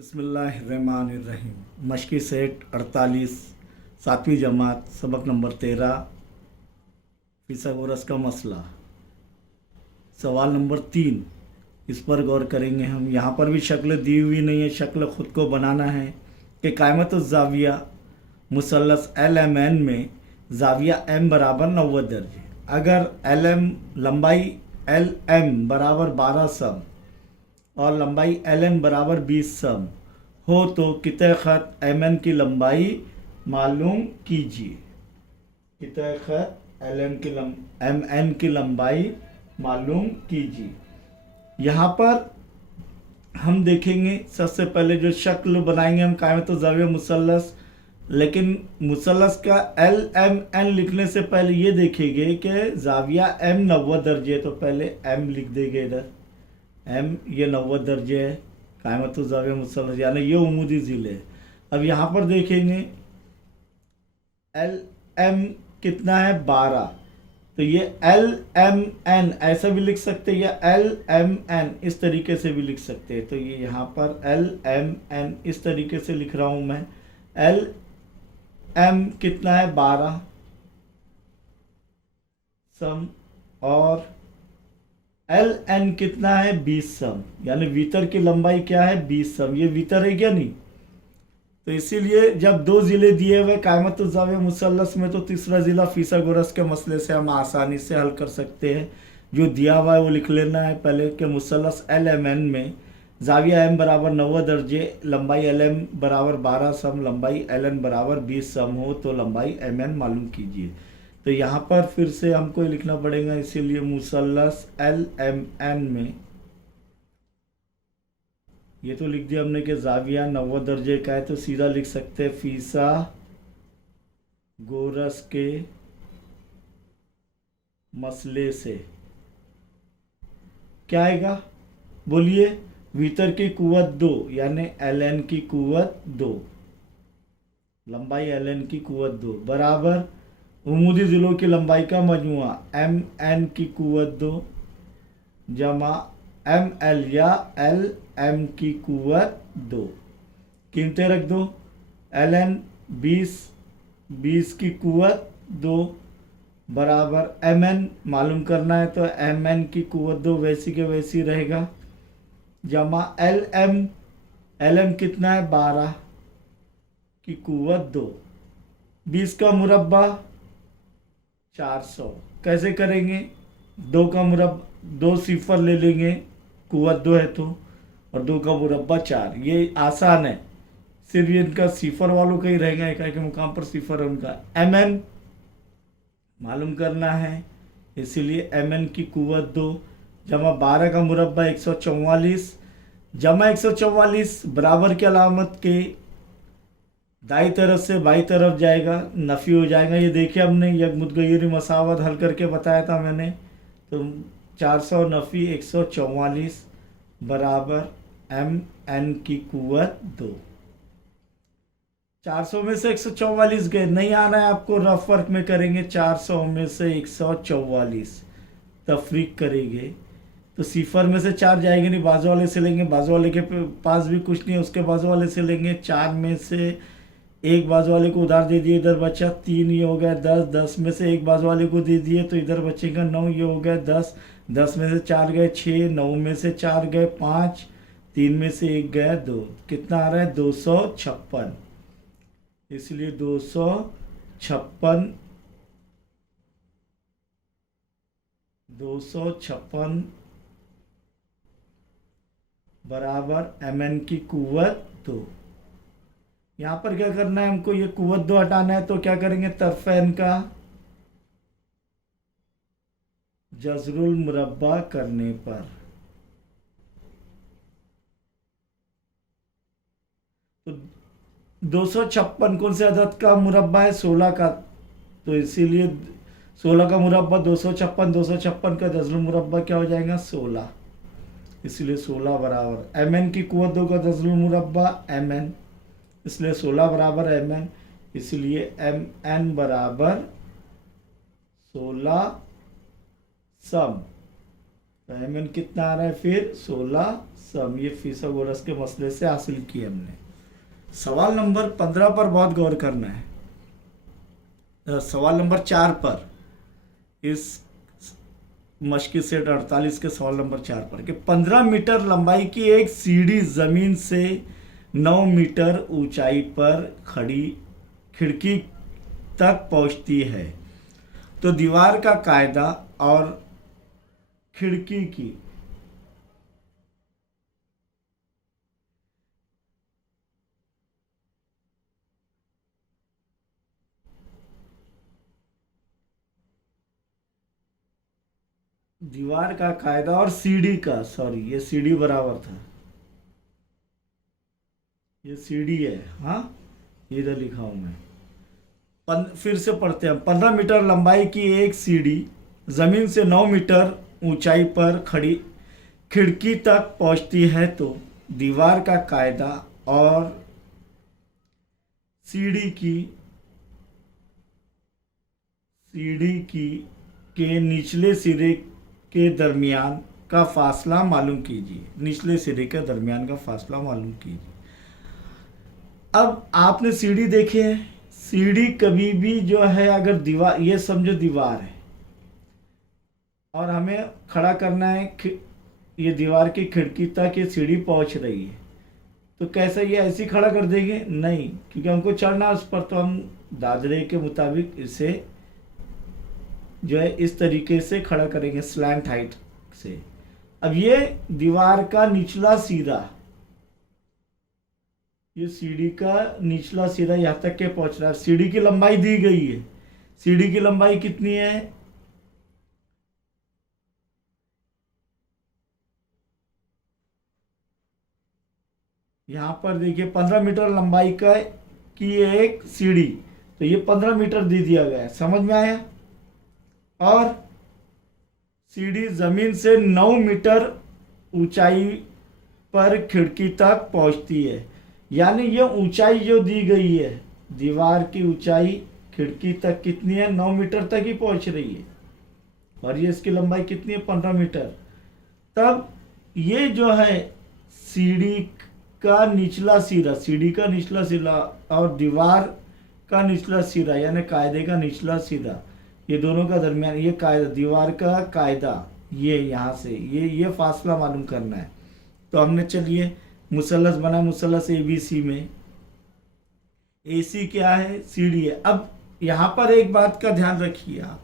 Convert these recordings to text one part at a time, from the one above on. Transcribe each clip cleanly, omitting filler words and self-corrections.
बिस्मिल्लाहिर्रहमानिर्रहीम। मशक़ी सेट 48 सातवीं जमात सबक नंबर 13 फिसागोरस का मसला। सवाल नंबर 3 इस पर गौर करेंगे हम। यहाँ पर भी शक्ल दी हुई नहीं है, शक्ल ख़ुद को बनाना है कि क़ाइमतुज़्ज़ाविया मुसल्लस LMN में ज़ाविया M बराबर 90 दर्जे। अगर LM लंबाई LM बराबर 12 सम और लंबाई LN बराबर 20 सम हो तो कितने ख़त MN की लंबाई मालूम कीजिए। कितने ख़त MN की लंबाई मालूम कीजिए। यहाँ पर हम देखेंगे सबसे पहले जो शक्ल बनाएंगे हम क़ाइमतुज़्ज़ाविया मुसल्लस, लेकिन मुसल्लस का LMN लिखने से पहले ये देखेंगे कि ज़ाविया M 90 दर्जे है, तो पहले M लिख देंगे इधर। M ये 90 दर्जे है क़ाइमतुज़्ज़ाविया मुसल्लस, यानी ये उमूदी ज़िले है। अब यहाँ पर देखेंगे LM कितना है 12, तो ये LMN ऐसा भी लिख सकते हैं या LMN इस तरीके से भी लिख सकते हैं। तो ये यहाँ पर LMN इस तरीके से लिख रहा हूँ मैं। LM कितना है 12 सम और LN कितना है 20 सम, यानी वीतर की लंबाई क्या है 20 सम। ये वीतर है क्या नहीं? तो इसीलिए जब दो ज़िले दिए हुए क़ाइमतुज़्ज़ाविया मुसल्लस में, तो तीसरा ज़िला फिसागोरस के मसले से हम आसानी से हल कर सकते हैं। जो दिया हुआ है वो लिख लेना है पहले कि मुसल्लस LMN में ज़ाविया M बराबर 90 दर्जे, लंबाई LM बराबर 12 सम, लंबाई LN बराबर 20 सम हो तो लंबाई MN मालूम कीजिए। तो यहाँ पर फिर से हमको लिखना पड़ेगा, इसीलिए मुसल्लस LMN में ये तो लिख दिया हमने कि ज़ाविया 90 दर्जे का है, तो सीधा लिख सकते हैं फिसागोरस के मसले से क्या आएगा बोलिए। वीतर की कुव्वत 2 यानी LN की कुव्वत 2, लंबाई LN की कुव्वत 2 बराबर उमूदी ज़िलों की लंबाई का मजमुआ MN की कुव्वत 2 जमा ML या LM की कुव्वत 2। कीमतें रख दो। LN 20 की कुव्वत 2 बराबर MN मालूम करना है, तो MN की कुव्वत 2 वैसी के वैसी रहेगा जमा LM कितना है 12 की कुव्वत 2। 20 का मुरब्बा 400। कैसे करेंगे? 2 सिफर ले लेंगे, कुव्वत 2 है तो, और 2 का मुरब्बा 4। ये आसान है, सिर्फ ये इनका सिफर वालों का ही रहेगा, इकाई के मुकाम पर सिफर है उनका। MN मालूम करना है, इसीलिए MN की कुव्वत 2 जमा 12 का मुरब्बा 144 जमा 144 बराबर की अलामत के दाई तरफ से बाई तरफ जाएगा, नफ़ी हो जाएगा। ये देखिए हमने यक मुतगय्यरी मसावत हल करके बताया था मैंने। तो 400 नफ़ी 144 बराबर MN की कुव्वत 2। 400 में से 144 गए, नहीं आना है आपको, रफ वर्क में करेंगे। 400 में से 144 तफरीक करेंगे तो सिफर में से 4 जाएंगे नहीं, बाजू वाले से लेंगे, बाजू वाले के पास भी कुछ नहीं है, उसके बाजू वाले से लेंगे। 4 में से एक बाजू वाले को उधार दे दिए, इधर बचा 3, ये हो गया 10। 10 में से एक बाजू वाले को दे दिए तो इधर बचेगा 9, ये हो गया 10। 10 में से 4 गए 6, 9 में से 4 गए 5, 3 में से 1 गया 2। कितना आ रहा है 256। इसलिए 256 बराबर MN की कुव्वत 2। यहाँ पर क्या करना है हमको, ये कुव्वत 2 हटाना है, तो क्या करेंगे तरफैन का जज़रुल मुरब्बा करने पर। तो 256 कौन से अदद का मुरब्बा है 16 का, तो इसीलिए 16 का मुरब्बा 256, 256 का जज़रुल मुरब्बा क्या हो जाएगा 16, इसलिए 16 बराबर MN की कुव्वत 2 का जज़रुल मुरब्बा MN, इसलिए 16 बराबर MN, इसलिए MN बराबर 16 सम। तो mn कितना आ रहा है फिर 16 सम। ये फिथागोरस के मसले से हासिल किए हमने। सवाल नंबर 15 पर बहुत गौर करना है। सवाल नंबर 4 पर, इस मश्की सेट 48 के सवाल नंबर 4 पर कि 15 मीटर लंबाई की एक सीढ़ी जमीन से 9 मीटर ऊंचाई पर खड़ी खिड़की तक पहुंचती है, तो दीवार का कायदा और खिड़की की दीवार का कायदा और सीढ़ी का, सॉरी ये सीढ़ी बराबर था, ये सीढ़ी है, हाँ इधर लिखा हूं मैं। फिर से पढ़ते हैं। 15 मीटर लंबाई की एक सीढ़ी जमीन से 9 मीटर ऊंचाई पर खड़ी खिड़की तक पहुंचती है, तो दीवार का कायदा और सीढ़ी की के निचले सिरे के दरमियान का फासला मालूम कीजिए। निचले सिरे के दरमियान का फासला मालूम कीजिए। अब आपने सीढ़ी देखे है, सीढ़ी कभी भी जो है, अगर दीवार, ये समझो दीवार है और हमें खड़ा करना है, ये दीवार की खिड़की तक ये सीढ़ी पहुंच रही है, तो कैसे ये ऐसे खड़ा कर देंगे? नहीं, क्योंकि हमको चढ़ना है उस पर, तो हम दादरे के मुताबिक इसे जो है इस तरीके से खड़ा करेंगे, स्लैंट हाइट से। अब ये दीवार का निचला सिरा, ये सीढ़ी का निचला सिरा यहां तक के पहुंच रहा है। सीढ़ी की लंबाई दी गई है, सीढ़ी की लंबाई कितनी है? यहां पर देखिए 15 मीटर लंबाई का की एक सीढ़ी, तो ये 15 मीटर दे दिया गया है, समझ में आया? और सीढ़ी जमीन से 9 मीटर ऊंचाई पर खिड़की तक पहुंचती है, यानी ये ऊंचाई जो दी गई है, दीवार की ऊंचाई खिड़की तक कितनी है? 9 मीटर तक ही पहुंच रही है, और ये इसकी लंबाई कितनी है? 15 मीटर। तब ये जो है सीढ़ी का निचला सिरा, सीढ़ी का निचला सिरा और दीवार का निचला सिरा, यानी कायदे का निचला सिरा, ये दोनों का दरमियान, ये कायदा, दीवार का कायदा, ये यहाँ से ये फासला मालूम करना है। तो हमने, चलिए मुसल्लस बना, मुसल्लस ABC में AC क्या है? सीढ़ी है। अब यहाँ पर एक बात का ध्यान रखिए आप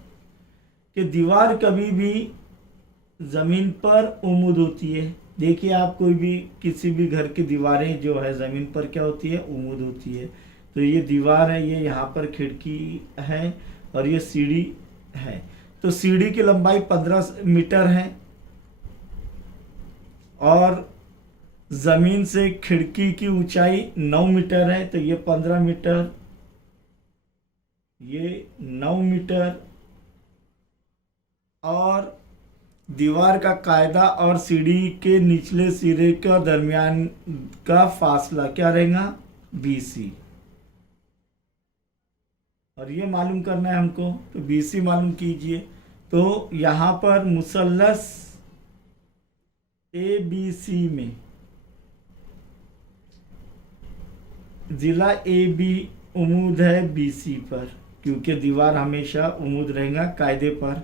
कि दीवार कभी भी ज़मीन पर उम्मूद होती है। देखिए आप कोई भी किसी भी घर की दीवारें जो है ज़मीन पर क्या होती है? उम्मूद होती है। तो ये दीवार है, ये यहाँ पर खिड़की है और ये सीढ़ी है। तो सीढ़ी की लंबाई 15 मीटर है और ज़मीन से खिड़की की ऊंचाई 9 मीटर है, तो ये 15 मीटर, ये 9 मीटर, और दीवार का कायदा और सीढ़ी के निचले सिरे का दरमियान का फासला क्या रहेगा? BC। और ये मालूम करना है हमको, तो BC मालूम कीजिए। तो यहाँ पर मुसल्लस ABC में जिला AB उम्मूद है BC पर, क्योंकि दीवार हमेशा उम्मूद रहेगा कायदे पर,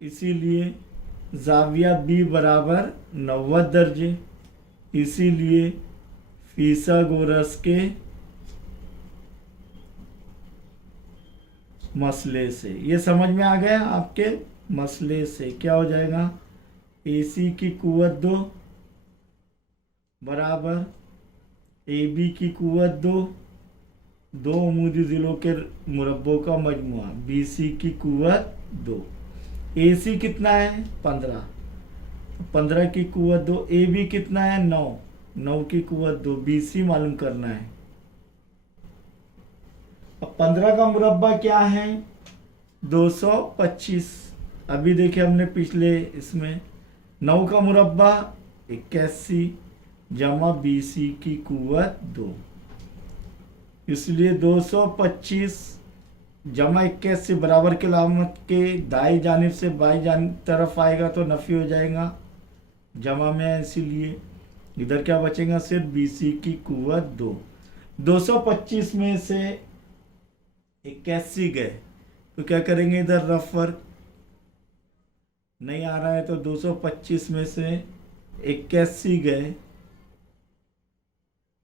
इसीलिए जाविया B बराबर 90 दर्जे। इसीलिए फिथागोरस के मसले से, ये समझ में आ गया आपके मसले से क्या हो जाएगा? AC की कुव्वत 2 बराबर AB की कुव्वत 2, दो उम्मूदी जिलों के मुरब्बों का मजमुआ, BC की कुव्वत 2। AC कितना है? 15, 15 की कुव्वत 2। AB कितना है? 9, 9 की कुव्वत 2। BC मालूम करना है। अब 15 का मुरब्बा क्या है? 225। अभी देखिए हमने पिछले इसमें 9 का मुरब्बा 81 जमा BC की कुव्वत 2, इसलिए 225 जमा 21 से बराबर की अलामत के दाई जानिब से बाई जानिब तरफ आएगा तो नफी हो जाएगा, जमा में है इसीलिए। इधर क्या बचेगा, सिर्फ BC की कुव्वत 2। 225 में से 81 गए तो क्या करेंगे, इधर रफ वर्क नहीं आ रहा है तो 225 में से 81 गए,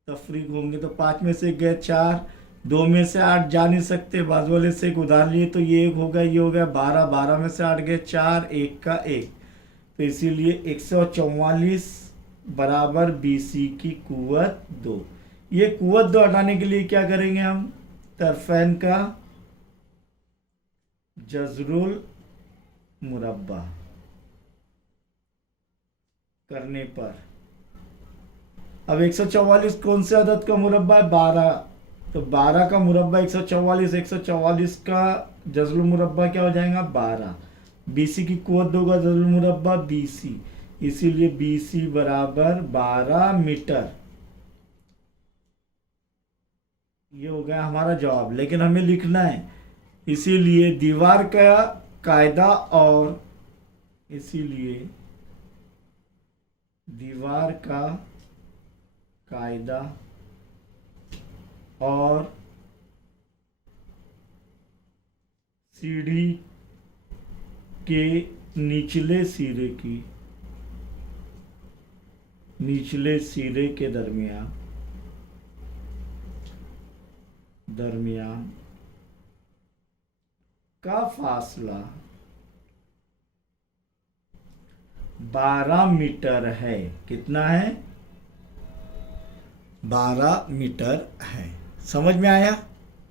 तफरीक होंगे तो 5 में से गए 4, 2 में से 8 जा नहीं सकते, बाजू वाले से एक उधार लिए तो ये एक होगा, ये हो गया 12, 12 में से 8 गए 4, 1 का 1, तो इसीलिए 144 बराबर BC की कुव्वत 2। ये कुव्वत 2 हटाने के लिए क्या करेंगे हम, तरफैन का जजरुल मुरब्बा करने पर, अब 144 कौन से अदद का मुरब्बा है, 12, तो 12 का मुरब्बा 144, 144 का जज़्ल मुरब्बा क्या हो जाएगा 12, BC की कुव्वत 2 का जज़्ल मुरब्बा BC, इसीलिए BC बराबर 12 मीटर। ये हो गया हमारा जवाब, लेकिन हमें लिखना है, इसीलिए दीवार का कायदा और इसीलिए दीवार का कायदा और सीढ़ी के निचले सिरे के दरमियान का फासला 12 मीटर है। कितना है, 12 मीटर है। समझ में आया?